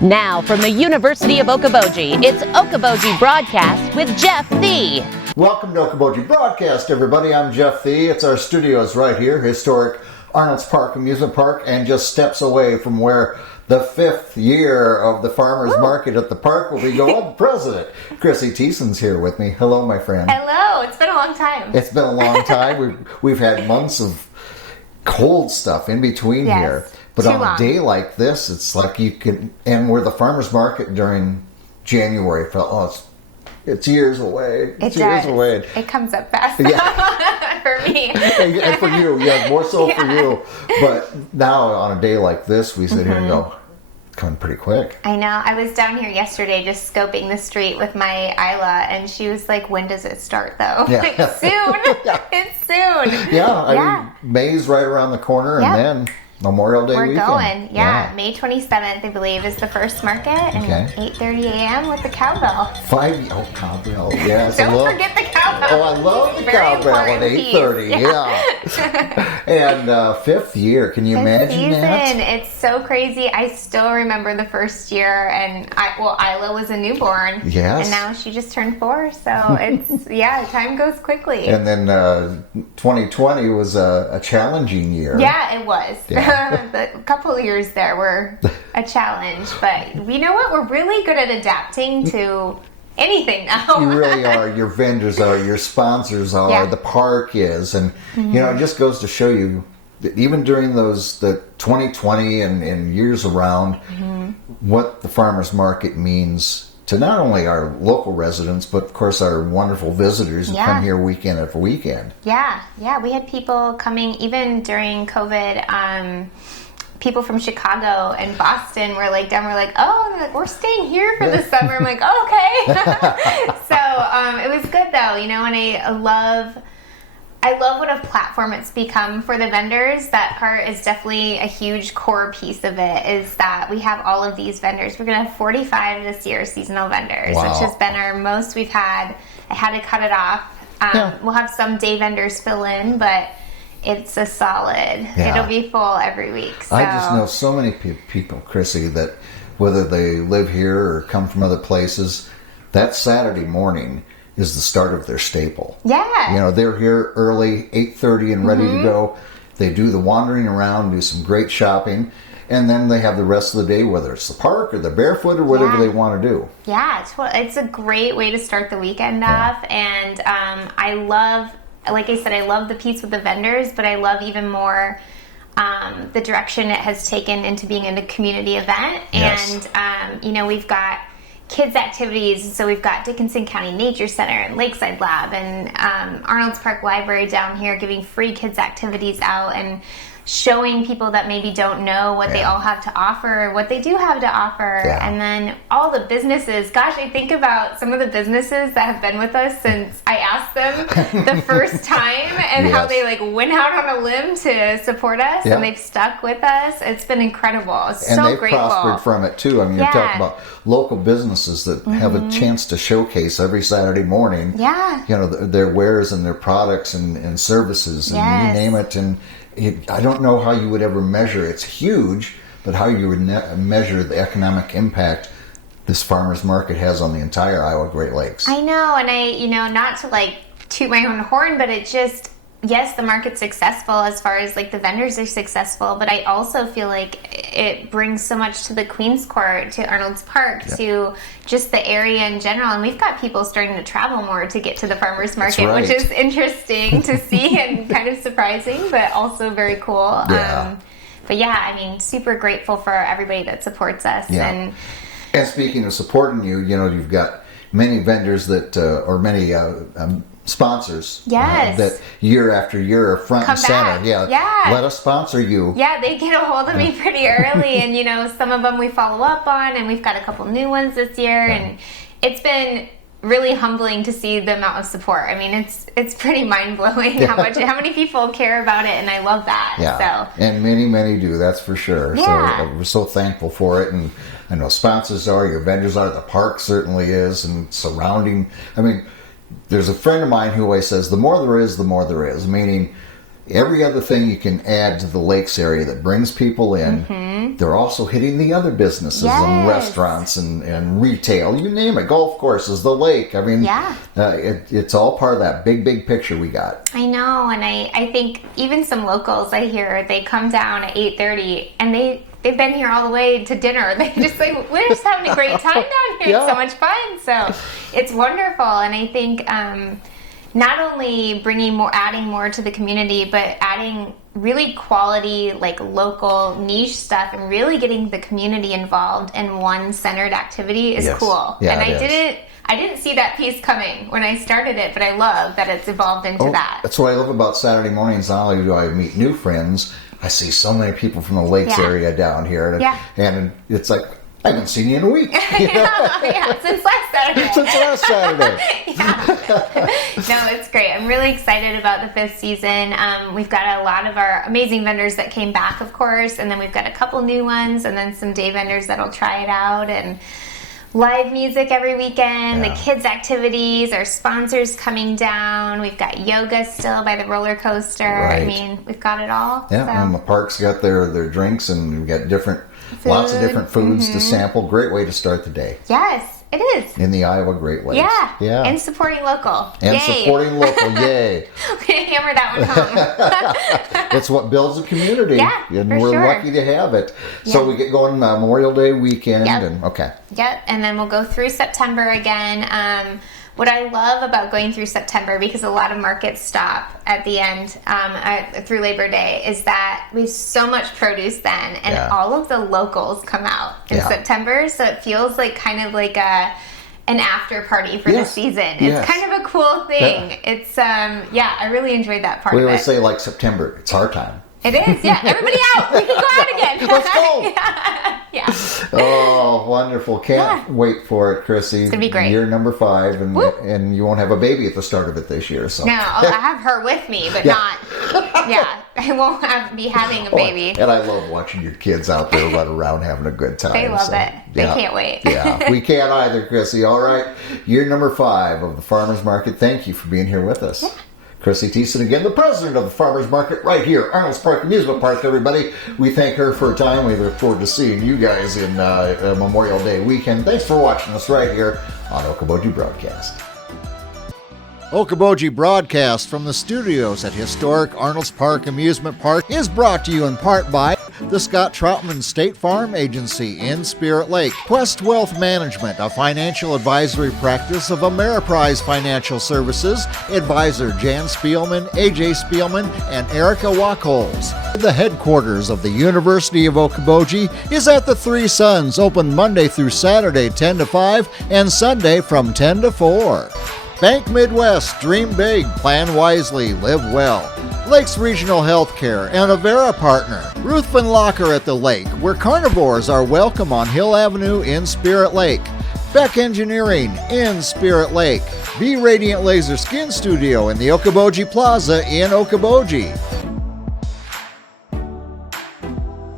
Now from the University of Okoboji, it's Okoboji Broadcast with Jeff Thie. Welcome to Okoboji Broadcast, everybody. I'm Jeff Thie. It's our studios right here, historic Arnold's Park Amusement Park, and just steps away from where the 5th year of the Farmers Market at the park will be going. President Krissy Thiessen's here with me. Hello, my friend. Hello. It's been a long time. It's been a long time. We've had months of cold stuff in between here. But on a day like this, it's like you can, and we're the farmers market during January. It's years away. It comes up fast for me. And for you, more so for you. But now on a day like this, we sit here and go, coming pretty quick. I know. I was down here yesterday just scoping the street with my Isla, and she was like, when does it start, though? Yeah. Like, soon. It's soon. Yeah. May's right around the corner, and then Memorial Day weekend. We're going. Yeah. May 27th, I believe, is the first market, and 8:30 a.m. with the cowbell. Cowbell. Yeah. Don't forget the cowbell. Oh, I love the cowbell at 8:30. Yeah. And 5th year. Can you imagine that? It's so crazy. I still remember the first year, and Isla was a newborn. Yes. And now she just turned 4, so it's, time goes quickly. And then 2020 was a challenging year. Yeah, it was. Yeah. The couple of years there were a challenge, but you know what? We're really good at adapting to anything now. You really are. Your vendors are, your sponsors are, the park is, and it just goes to show you that even during the 2020 and years around, what the farmers market means to not only our local residents, but of course our wonderful visitors who come here weekend after weekend. Yeah. We had people coming even during COVID. People from Chicago and Boston were like down. We're like, we're staying here for the summer. I'm like, okay. So it was good though, and I love what a platform it's become for the vendors. That part is definitely a huge core piece of it, is that we have all of these vendors. We're going to have 45 this year, seasonal vendors, which has been our most we've had. I had to cut it off. We'll have some day vendors fill in, but it's a solid. It'll be full every week. So. I just know so many people, Krissy, that whether they live here or come from other places, that Saturday morning is the start of their staple. Yeah. They're here early, 8:30 and ready to go. They do the wandering around, do some great shopping, and then they have the rest of the day, whether it's the park or the barefoot or whatever they want to do. Yeah, it's a great way to start the weekend off, and I love, like I said, I love the piece with the vendors, but I love even more the direction it has taken into being a community event. Yes. And, we've got kids activities, so we've got Dickinson County Nature Center and Lakeside Lab and Arnold's Park Library down here giving free kids activities out and showing people that maybe don't know what they all have to offer, what they do have to offer. And then all the businesses, gosh, I think about some of the businesses that have been with us since I asked them the first time, and how they went out on a limb to support us, and they've stuck with us. It's been incredible. And so they've grateful. prospered from it too. I mean, you're talking about local businesses that have a chance to showcase every Saturday morning their wares and their products and services, and you name it. And I don't know how you would ever measure, it's huge, but how you would measure the economic impact this farmers market has on the entire Iowa Great Lakes. I know, and I, not to toot my own horn, but it just, yes, the market's successful as far as the vendors are successful, but I also feel like it brings so much to the Queen's Court, to Arnold's Park, to just the area in general. And we've got people starting to travel more to get to the farmers market, which is interesting to see and kind of surprising, but also very cool. But super grateful for everybody that supports us. And speaking of supporting you, you've got many vendors that, or many sponsors that year after year are front and center. Let us sponsor you. They get a hold of me pretty early, and some of them we follow up on, and we've got a couple new ones this year, and it's been really humbling to see the amount of support. I mean, it's pretty mind-blowing how many people care about it, and I love that. So. And many do, that's for sure. So we're so thankful for it, and I know sponsors are, your vendors are, the park certainly is, and surrounding, there's a friend of mine who always says, the more there is, meaning every other thing you can add to the lakes area that brings people in. They're also hitting the other businesses and restaurants and retail, you name it, golf courses, the lake. I mean, it's all part of that big picture we got. I know, and I think even some locals I hear, they come down at 8:30 and they've been here all the way to dinner. They just like, we're just having a great time down here. It's so much fun. So it's wonderful. And I think not only adding more to the community, but adding really quality, like local niche stuff and really getting the community involved in one centered activity is cool. Yeah, and I didn't see that piece coming when I started it, but I love that it's evolved into that. That's what I love about Saturday mornings. Not only do I meet new friends, I see so many people from the lakes area down here. And it's like, I haven't seen you in a week. Since last Saturday. No, it's great. I'm really excited about the 5th season. We've got a lot of our amazing vendors that came back, of course, and then we've got a couple new ones, and then some day vendors that'll try it out, and live music every weekend, the kids' activities, our sponsors coming down. We've got yoga still by the roller coaster. I mean, we've got it all. Yeah, so. And the park's got their drinks, and we've got lots of different foods to sample. Great way to start the day. Yes, it is. In the Iowa Great Lakes. Yeah. And supporting local. Supporting local, yay. We hammer that one home. It's what builds a community. Yeah, and we're lucky to have it. So we get going Memorial Day weekend. Yep, and then we'll go through September again. What I love about going through September, because a lot of markets stop at the end through Labor Day, is that we have so much produce then, and all of the locals come out in September, so it feels like kind of like an after party for the season. It's kind of a cool thing. It's I really enjoyed that part of it. We always say, like, September, it's our time. It is, everybody out. We can go out again. Let's go. Oh, wonderful. Can't wait for it, Krissy. It's going to be great. Year number 5, and you won't have a baby at the start of it this year. So. No, I have her with me, but not, I won't be having a baby. And I love watching your kids out there run around having a good time. They love it. They can't wait. We can't either, Krissy. All right. Year number 5 of the Farmers Market. Thank you for being here with us. Krissy Thiessen again, the president of the Farmers Market right here, Arnold's Park Amusement Park, everybody. We thank her for her time. We look forward to seeing you guys in Memorial Day weekend. Thanks for watching us right here on Okoboji Broadcast. Okoboji Broadcast from the studios at historic Arnold's Park Amusement Park is brought to you in part by the Scott Troutman State Farm Agency in Spirit Lake, Quest Wealth Management, a financial advisory practice of Ameriprise Financial Services, advisor Jan Spielman, AJ Spielman, and Erica Wachholz. The headquarters of the University of Okoboji is at the Three Sons, open Monday through Saturday 10 to 5 and Sunday from 10 to 4. Bank Midwest, dream big, plan wisely, live well. Lakes Regional Healthcare and Avera Partner. Ruthven Locker at the Lake, where carnivores are welcome on Hill Avenue in Spirit Lake. Beck Engineering in Spirit Lake. Be Radiant Laser Skin Studio in the Okoboji Plaza in Okoboji.